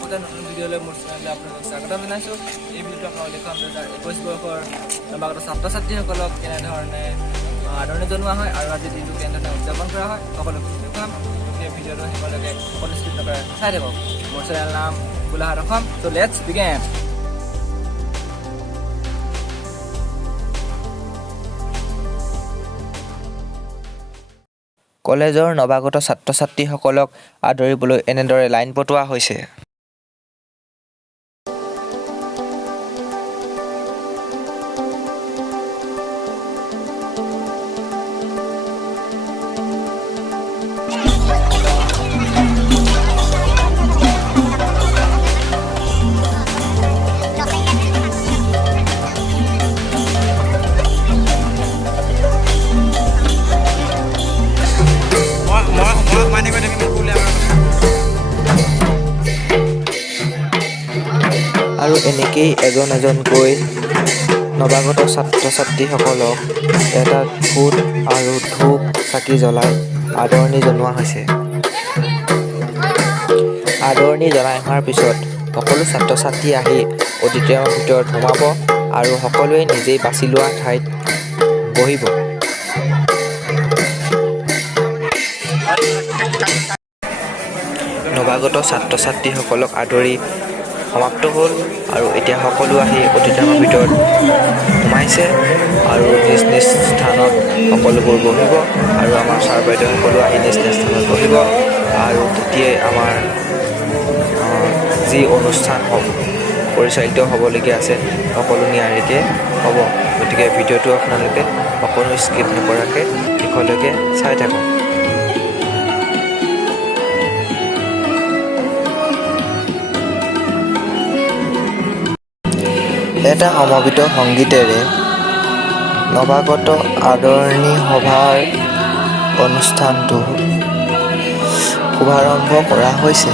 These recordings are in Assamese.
আকৌ এটা নতুন ভিডিঅ'লৈ মোৰ চেনেললৈ আপোনালোকক স্বাগতম জনাইছোঁ। এই ভিডিঅ'টো আপোনালোকে দেখুৱাম 2021 বৰ্ষৰ নৱাগত ছাত্ৰ ছাত্ৰীসকলক কেনেধৰণে আদৰণি জনোৱা হয় আৰু আজিৰ দিনটো কেনেধৰণে উদযাপন কৰা হয় সকলোখিনি দেখুৱাম। গতিকে ভিডিঅ'টো শেষলৈকে সকলো স্কিপ নকৰে চাই থাকক। মোৰ চেনেলৰ নাম গোলাঘাট অসম। চ' লেটছ বিগিন। কলেজৰ নৱাগত ছাত্ৰ-ছাত্ৰীসকলক আদৰিবলৈ এনেদৰে লাইন পতোৱা হৈছে। আৰু এনেকেই এজন এজনকৈ নৱাগত ছাত্ৰ-ছাত্ৰীসকলক এটা ফুট আৰু ধূপ চাকি জ্বলাই আদৰণি জনোৱা হৈছে। আদৰণি জনাই হোৱাৰ পিছত সকলো ছাত্ৰ-ছাত্ৰী আহি অডিটৰিয়ামৰ ভিতৰত সোমাব আৰু সকলোৱে নিজেই বাছি লোৱা ঠাইত বহিব। নৱাগত ছাত্ৰ-ছাত্ৰীসকলক আদৰি সমাপ্ত হ'ল আৰু এতিয়া সকলো আহি অডিটৰিয়ামৰ ভিতৰত সোমাইছে আৰু নিজ নিজ স্থানত সকলোবোৰ বহিব আৰু আমাৰ ছাৰ বাইদেউসকলো আহি নিজ নিজ স্থানত বহিব আৰু তেতিয়াই আমাৰ যি অনুষ্ঠান পৰিচালিত হ'বলগীয়া আছে সকলো নিয়াৰিকৈ হ'ব। গতিকে ভিডিঅ'টো আপোনালোকে অকণো স্কিপ নকৰাকৈ শেষলৈকে চাই থাকক। এটা সমবেত সংগীতেৰে নৱাগত আদৰণি সভাৰ অনুষ্ঠানটো শুভাৰম্ভ কৰা হৈছে।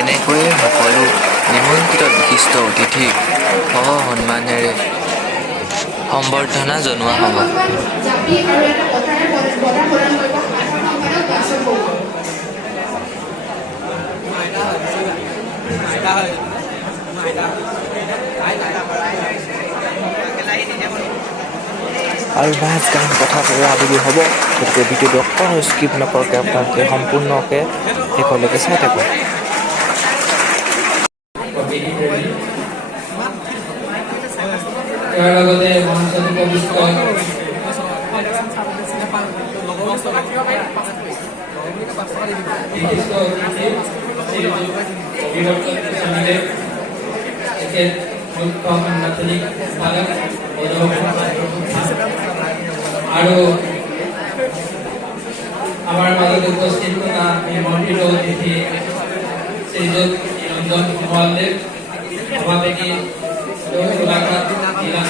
এনেকৈয়ে সকলো নিমন্ত্ৰিত বিশিষ্ট অতিথিক সন্মানেৰে সম্বৰ্ধনা জনোৱা হ'ব। আৰু নাচ গান কথা বতৰা আদি হ'ব। গতিকে ভিডিঅ'টো অকণো স্কিপ নকৰাকৈ আপোনালোকে সম্পূৰ্ণকৈ শেষলৈকে চাই থাকক। আৰু আমাৰ মাজত উপস্থিত থকা মন্ত্ৰীৰ অতিথি শ্ৰীযুত নিৰঞ্জন মহলদেৱ সভাপতি গোলাঘাট জিলা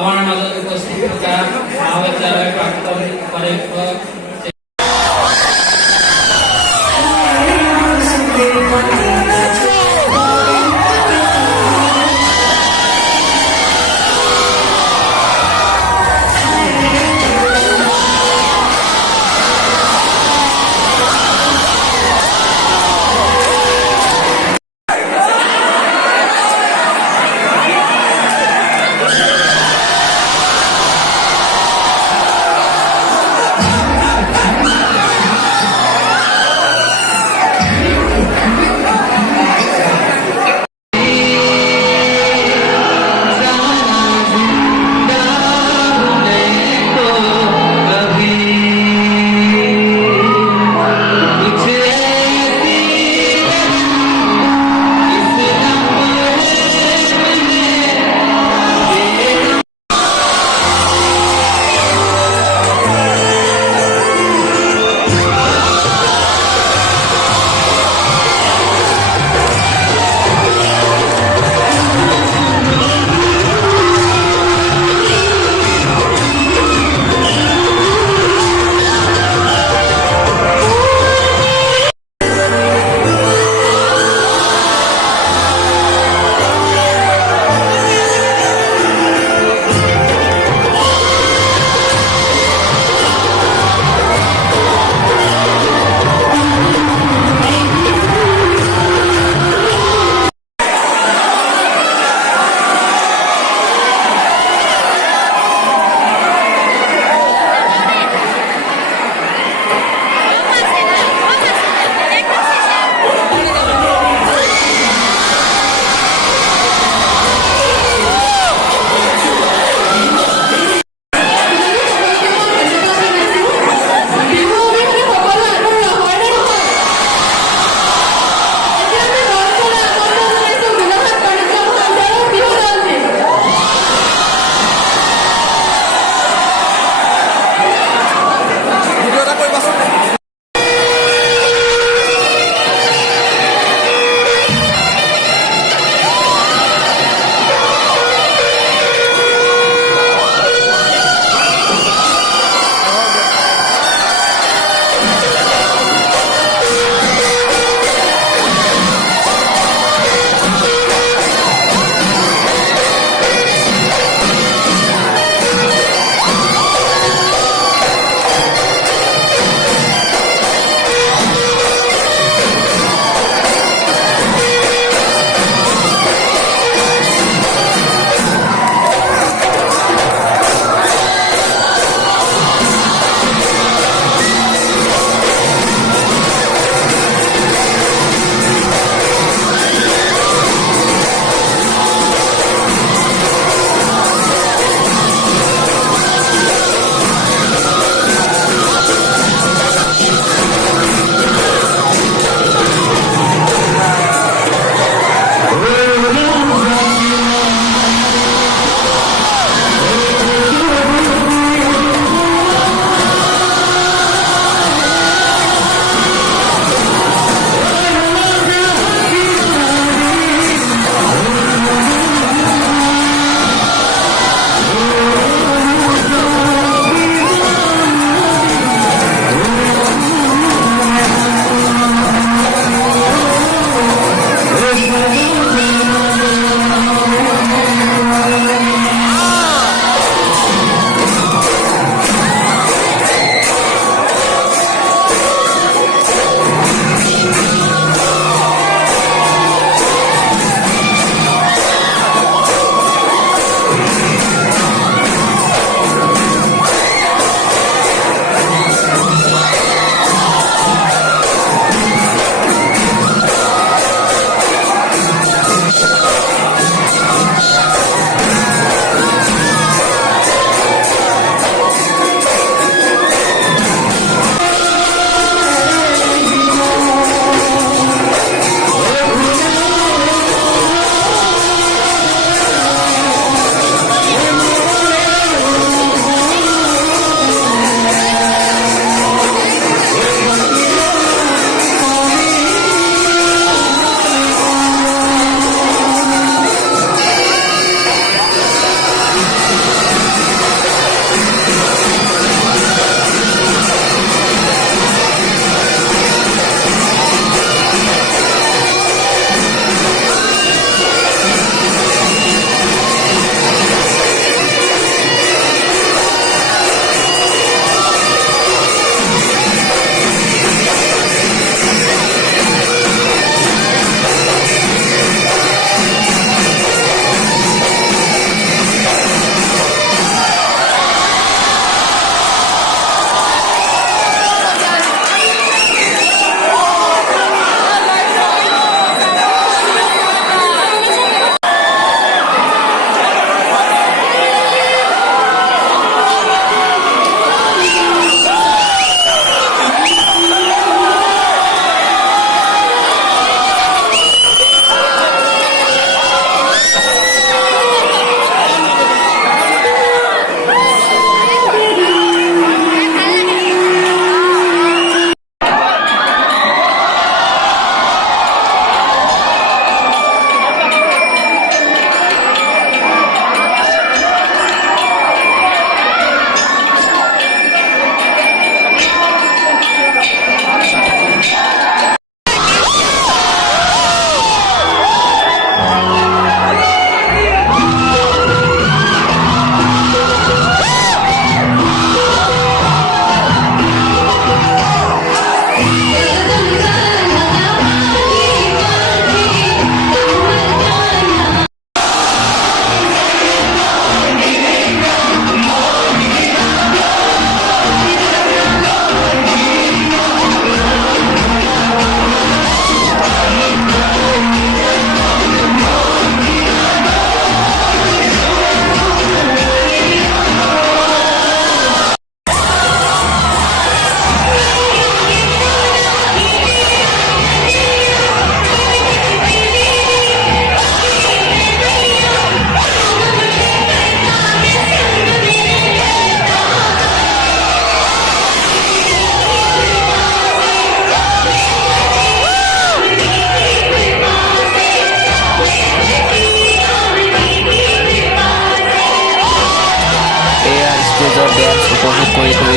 আমাৰ মাজত উপস্থিত থকা মহাবিদ্যালয়ৰ প্ৰাক্তন উপাধ্যক্ষ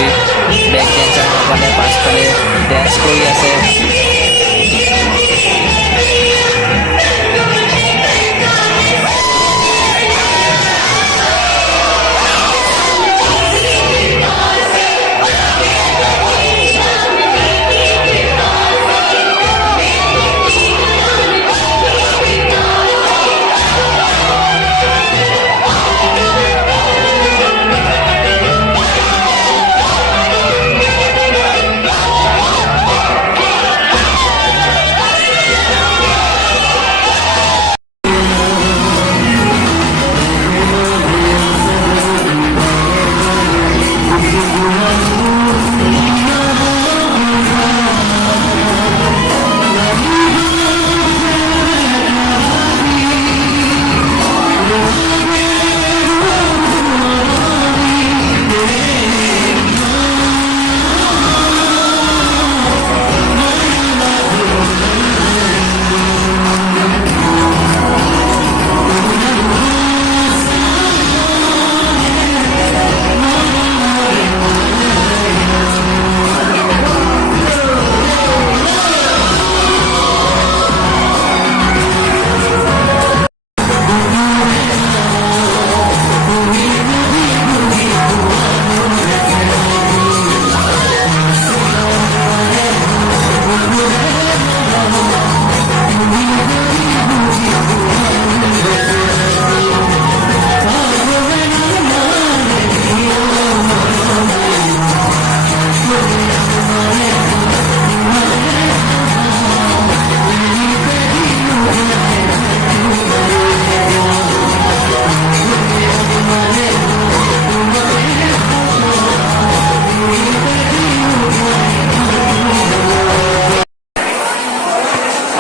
কৰি বেক ডেন্সাৰসকলে পাছফালে ডেন্স কৰি আছে।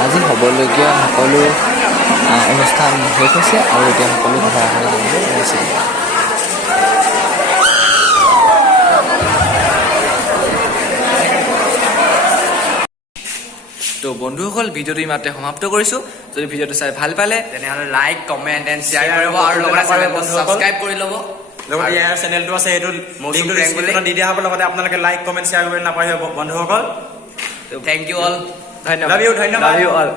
আজি হ'বলগীয়া সকলো অনুষ্ঠান শেষ হৈছে আৰু এতিয়া সকলো কথা আপুনি জানিব ওলাইছে। তো বন্ধুসকল ভিডিঅ'টো ইমানতে সমাপ্ত কৰিছোঁ। যদি ভিডিঅ'টো চাই ভাল পালে তেনেহ'লে লাইক কমেণ্ট এণ্ড শ্বেয়াৰ কৰিব আৰু লগতে ছাবস্ক্ৰাইব কৰি ল'ব। লগতে ইয়াৰ চেনেলটো আছে, সেইটো লিংকটো ডেছক্ৰিপশ্যনত দি দিয়া হ'ব। লগতে আপোনালোকে লাইক কমেণ্ট শ্বেয়াৰ কৰিব নাপাহৰিব বন্ধুসকল। Thank you all. ধন্যবাদ। লাভ ইউ, ধন্যবাদ। Love you all.